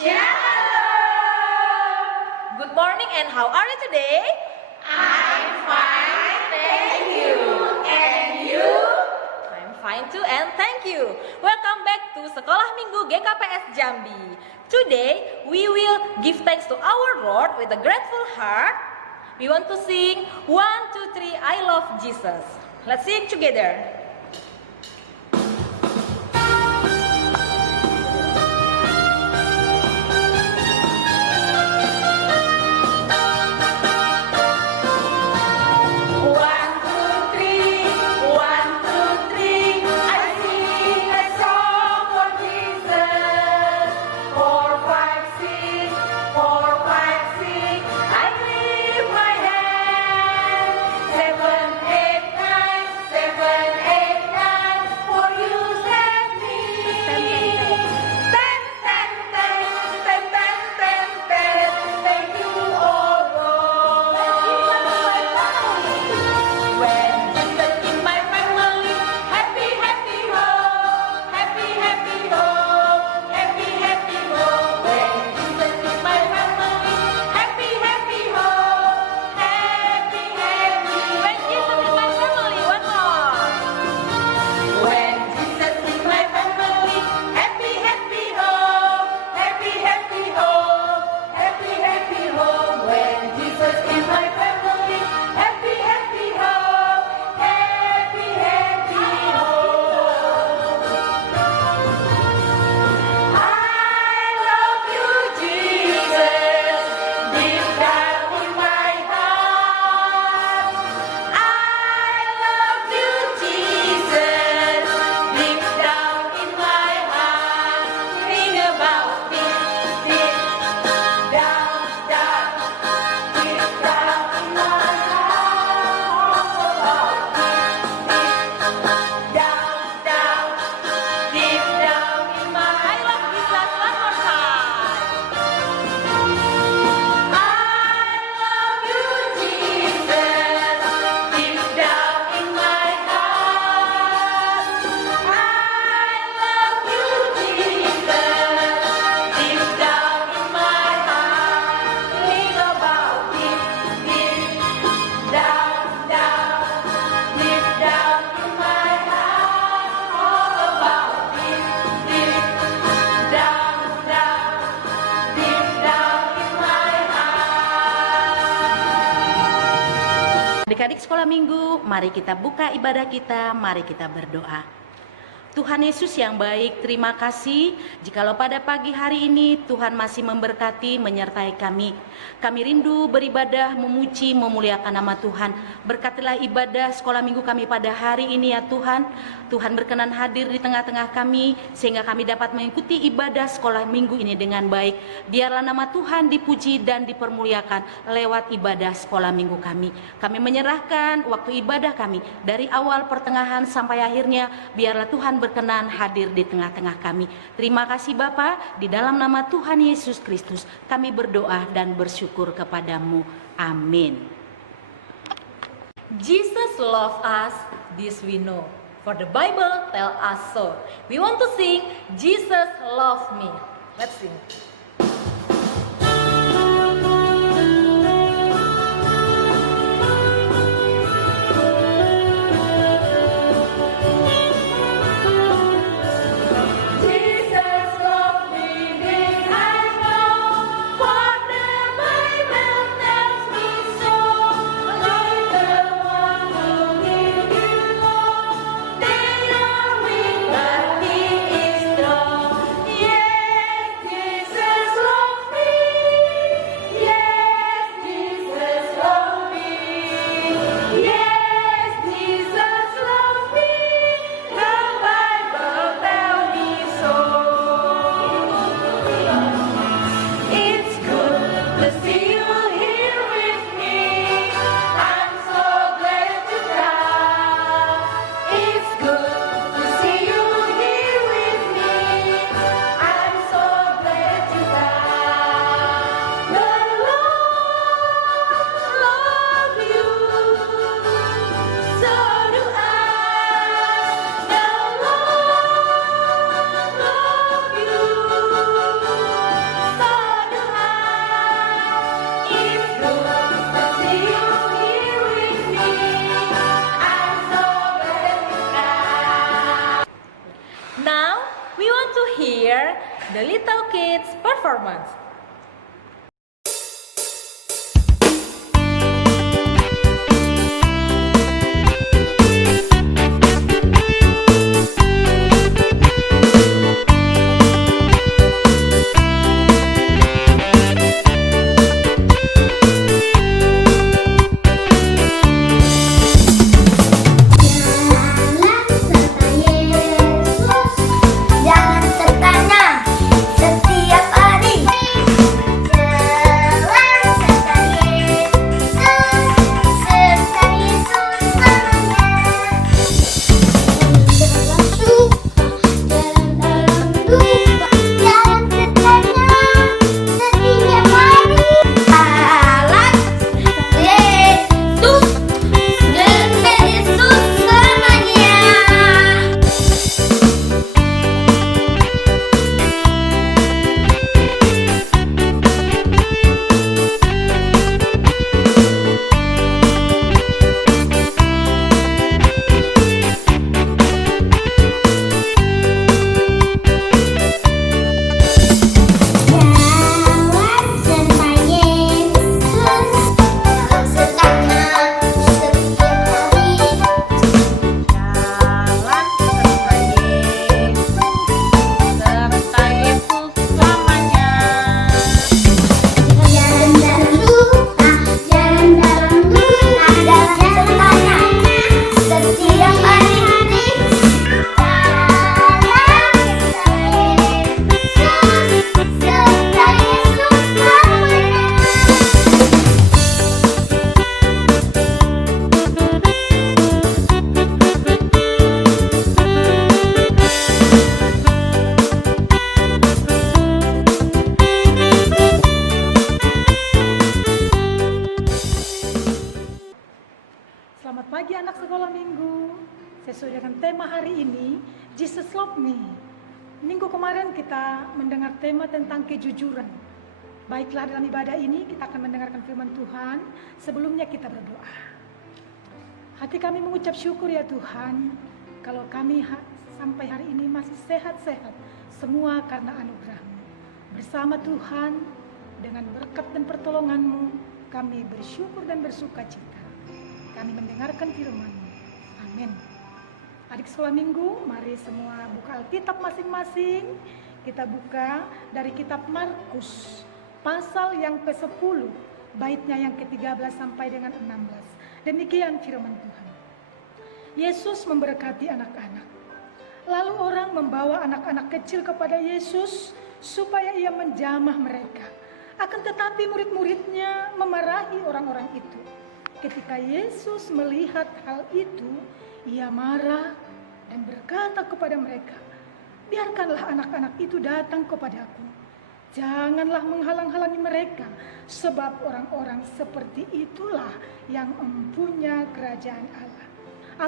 Shalom! Good morning and how are you today? I'm fine, thank you. And you? I'm fine too and thank you. Welcome back to Sekolah Minggu GKPS Jambi. Today we will give thanks to our Lord with a grateful heart. We want to sing 1, 2, 3 I love Jesus. Let's sing together. Adik-adik sekolah minggu, mari kita buka ibadah kita, mari kita berdoa. Tuhan Yesus yang baik, terima kasih jikalau pada pagi hari ini Tuhan masih memberkati, menyertai kami. Kami rindu beribadah, memuji, memuliakan nama Tuhan. Berkatilah ibadah sekolah minggu kami pada hari ini ya Tuhan. Tuhan berkenan hadir di tengah-tengah kami sehingga kami dapat mengikuti ibadah sekolah minggu ini dengan baik. Biarlah nama Tuhan dipuji dan dipermuliakan lewat ibadah sekolah minggu kami. Kami menyerahkan waktu ibadah kami dari awal, pertengahan sampai akhirnya. Biarlah Tuhan berkenan hadir di tengah-tengah kami. Terima kasih Bapa, di dalam nama Tuhan Yesus Kristus kami berdoa dan bersyukur kepadamu. Amin. Jesus love us, this we know. For the Bible tell us so. We want to sing Jesus love me. Let's sing. Yes, Jesus we want to hear the little kids performance. Jalan serta Yesus, jangan tertanya setiap hari. Jalan serta Yesus, serta Yesus selamanya. Dalam suka, jalan dalam duka, jalan sertanya setiap hari. Jalan Yesus, serta Yesus selamanya. Jalan serta Yesus, jalan sertanya setiap hari. Jalan serta Yesus, serta Yesus selamanya. Jalan dalam suka, jalan dalam duka, jalan sertanya setiap hari. Jalan serta Yesus, serta Selamat pagi anak sekolah minggu. Sesuai dengan tema hari ini, Jesus Love Me. Minggu kemarin kita mendengar tema tentang kejujuran. Baiklah, dalam ibadah ini kita akan mendengarkan firman Tuhan. Sebelumnya kita berdoa. Hati kami mengucap syukur ya Tuhan, kalau kami sampai hari ini masih sehat-sehat, semua karena anugerah-Mu. Bersama Tuhan, dengan berkat dan pertolongan-Mu, kami bersyukur dan bersuka cita. Kami mendengarkan firman-Mu. Amin. Adik sekolah minggu, mari semua buka Alkitab masing-masing. Kita buka dari kitab Markus, pasal yang ke-10, baitnya yang ke-13 sampai dengan 16. Demikian firman Tuhan. Yesus memberkati anak-anak. Lalu orang membawa anak-anak kecil kepada Yesus supaya ia menjamah mereka. Akan tetapi murid-muridnya memarahi orang-orang itu. Ketika Yesus melihat hal itu, ia marah dan berkata kepada mereka, "Biarkanlah anak-anak itu datang kepadaku. Janganlah menghalang-halangi mereka, sebab orang-orang seperti itulah yang empunya kerajaan Allah.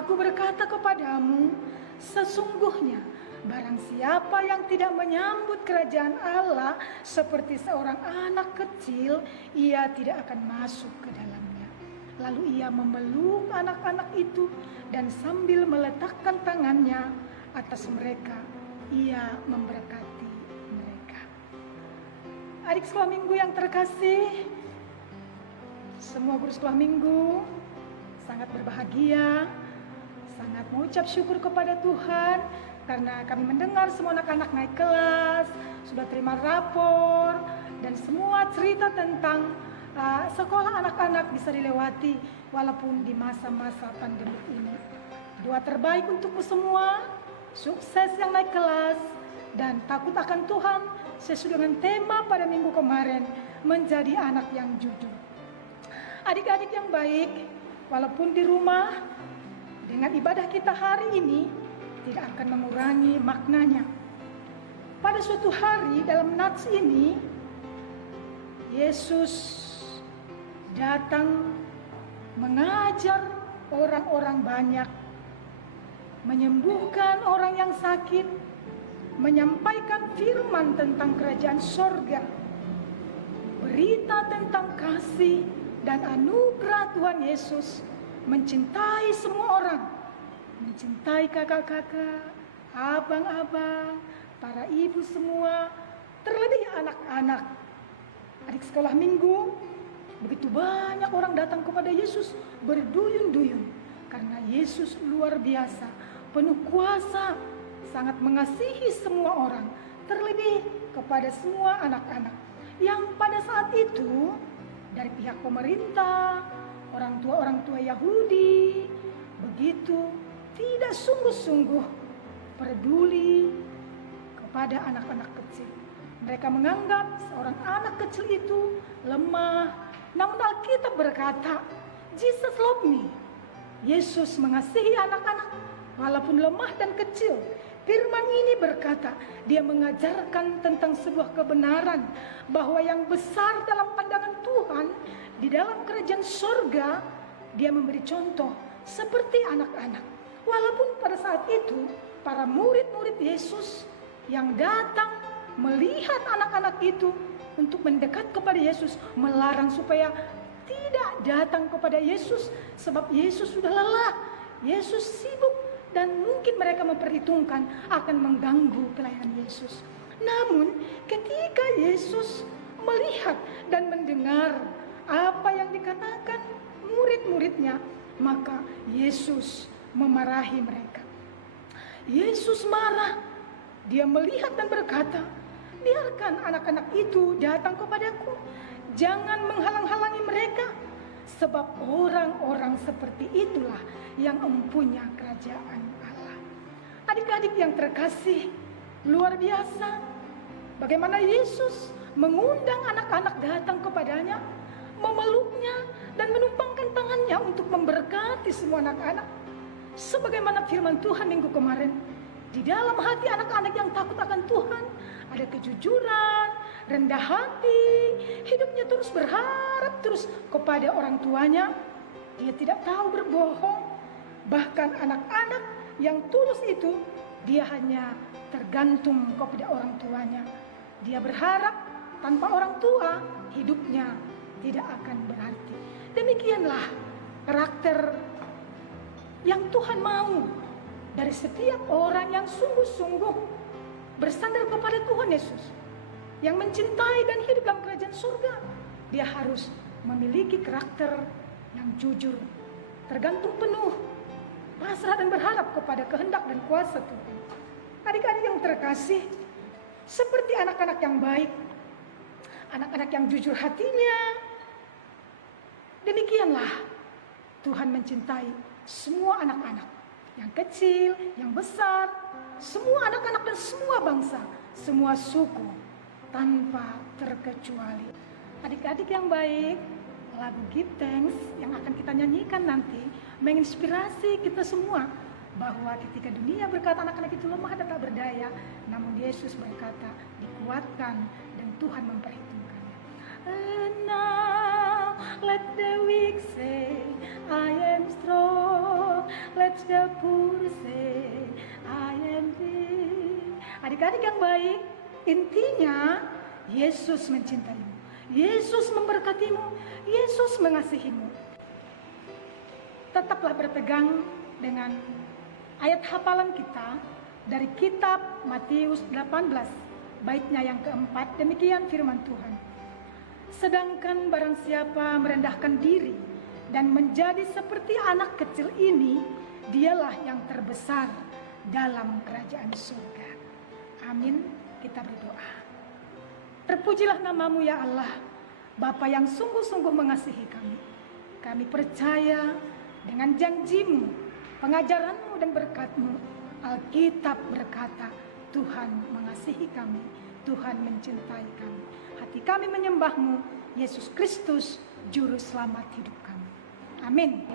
Aku berkata kepadamu, sesungguhnya barang siapa yang tidak menyambut kerajaan Allah seperti seorang anak kecil, ia tidak akan masuk ke dalamnya." Lalu ia memeluk anak-anak itu dan sambil meletakkan tangannya atas mereka, ia memberkati mereka. Adik sekolah minggu yang terkasih, semua guru sekolah minggu sangat berbahagia, sangat mengucap syukur kepada Tuhan karena kami mendengar semua anak-anak naik kelas, sudah terima rapor, dan semua cerita tentang sekolah anak-anak bisa dilewati walaupun di masa-masa pandemi ini. Doa terbaik untukmu semua, sukses yang naik kelas, dan takut akan Tuhan sesuai dengan tema pada minggu kemarin, menjadi anak yang jujur. Adik-adik yang baik, walaupun di rumah, dengan ibadah kita hari ini tidak akan mengurangi maknanya. Pada suatu hari dalam nats ini, Yesus datang mengajar orang-orang banyak, menyembuhkan orang yang sakit, menyampaikan firman tentang kerajaan sorga, berita tentang kasih dan anugerah Tuhan Yesus, mencintai semua orang, mencintai kakak-kakak, abang-abang, para ibu semua, terlebih anak-anak. Adik sekolah minggu, begitu banyak orang datang kepada Yesus berduyun-duyun. Karena Yesus luar biasa, penuh kuasa, sangat mengasihi semua orang. Terlebih kepada semua anak-anak. Yang pada saat itu, dari pihak pemerintah, orang tua Yahudi, begitu tidak sungguh-sungguh peduli kepada anak-anak kecil. Mereka menganggap seorang anak kecil itu lemah. Namun Alkitab berkata, Jesus love me. Yesus mengasihi anak-anak walaupun lemah dan kecil. Firman ini berkata, dia mengajarkan tentang sebuah kebenaran bahwa yang besar dalam pandangan Tuhan di dalam kerajaan surga, dia memberi contoh seperti anak-anak. Walaupun pada saat itu para murid-murid Yesus yang datang melihat anak-anak itu untuk mendekat kepada Yesus, melarang supaya tidak datang kepada Yesus sebab Yesus sudah lelah, Yesus sibuk, dan mungkin mereka memperhitungkan akan mengganggu pelayanan Yesus. Namun ketika Yesus melihat dan mendengar apa yang dikatakan murid-muridnya, maka Yesus memarahi mereka. Yesus marah. Dia melihat dan berkata, biarkan anak-anak itu datang kepadaku. Jangan menghalang-halangi mereka. Sebab orang-orang seperti itulah yang mempunyai kerajaan Allah. Adik-adik yang terkasih, luar biasa bagaimana Yesus mengundang anak-anak datang kepadanya, memeluknya dan menumpangkan tangannya untuk memberkati semua anak-anak. Sebagaimana firman Tuhan minggu kemarin, di dalam hati anak-anak yang takut akan Tuhan ada kejujuran, rendah hati, hidupnya terus berharap terus kepada orang tuanya. Dia tidak tahu berbohong. Bahkan anak-anak yang tulus itu, dia hanya tergantung kepada orang tuanya. Dia berharap tanpa orang tua hidupnya tidak akan berarti. Demikianlah karakter yang Tuhan mau dari setiap orang yang sungguh-sungguh bersandar kepada Tuhan Yesus, yang mencintai dan hidup dalam kerajaan surga. Dia harus memiliki karakter yang jujur, tergantung penuh, pasrah dan berharap kepada kehendak dan kuasa Tuhan. Adik-adik yang terkasih, seperti anak-anak yang baik, anak-anak yang jujur hatinya, demikianlah Tuhan mencintai semua anak-anak, yang kecil, yang besar, semua anak-anak dan semua bangsa, semua suku, tanpa terkecuali. Adik-adik yang baik, lagu Give Thanks yang akan kita nyanyikan nanti menginspirasi kita semua bahwa ketika dunia berkata anak-anak itu lemah dan tak berdaya, namun Yesus berkata dikuatkan dan Tuhan memperhitungkannya. And now let the weak say I am strong, let the poor say I am weak. Adik-adik yang baik, intinya Yesus mencintaimu, Yesus memberkatimu, Yesus mengasihimu. Tetaplah berpegang dengan ayat hafalan kita dari kitab Matius 18, baitnya yang keempat. Demikian firman Tuhan. Sedangkan barang siapa merendahkan diri dan menjadi seperti anak kecil ini, dialah yang terbesar dalam kerajaan surga. Amin. Kita berdoa. Terpujilah namamu ya Allah, Bapa yang sungguh-sungguh mengasihi kami. Kami percaya dengan janjimu, pengajaranmu dan berkatmu. Alkitab berkata, Tuhan mengasihi kami, Tuhan mencintai kami. Hati kami menyembahmu, Yesus Kristus, Juru Selamat hidup kami. Amin.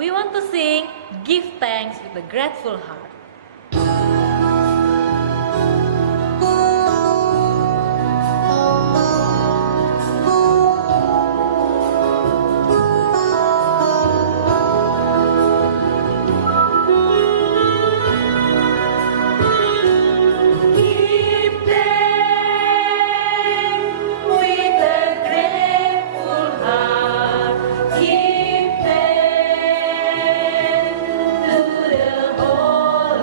We want to sing Give Thanks with a Grateful Heart. Give thanks to the Holy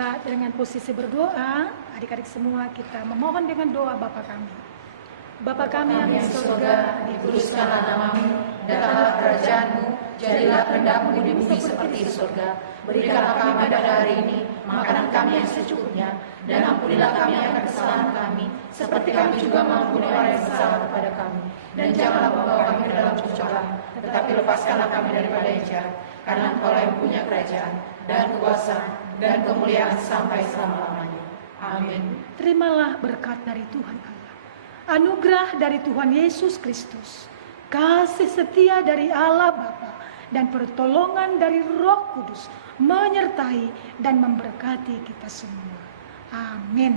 kita dengan posisi berdoa, adik-adik semua kita memohon dengan doa Bapa kami. Bapa kami yang di surga, dikuduskanlah namamu, datanglah kerajaan-Mu, jadilah kehendak-Mu di bumi seperti di surga. Berikanlah kami pada hari ini makanan kami yang secukupnya, dan ampunilah kami akan kesalahan kami, seperti kami juga mengampuni orang yang bersalah kepada kami. Dan janganlah membawa kami ke dalam pencobaan, tetapi lepaskanlah kami daripada yang jahat, karena Engkaulah yang punya kerajaan, dan kuasa, dan kemuliaan sampai selama-lamanya. Amin. terimalah berkat dari Tuhan Allah. Anugerah dari Tuhan Yesus Kristus, kasih setia dari Allah Bapa, dan pertolongan dari Roh Kudus menyertai dan memberkati kita semua. Amin.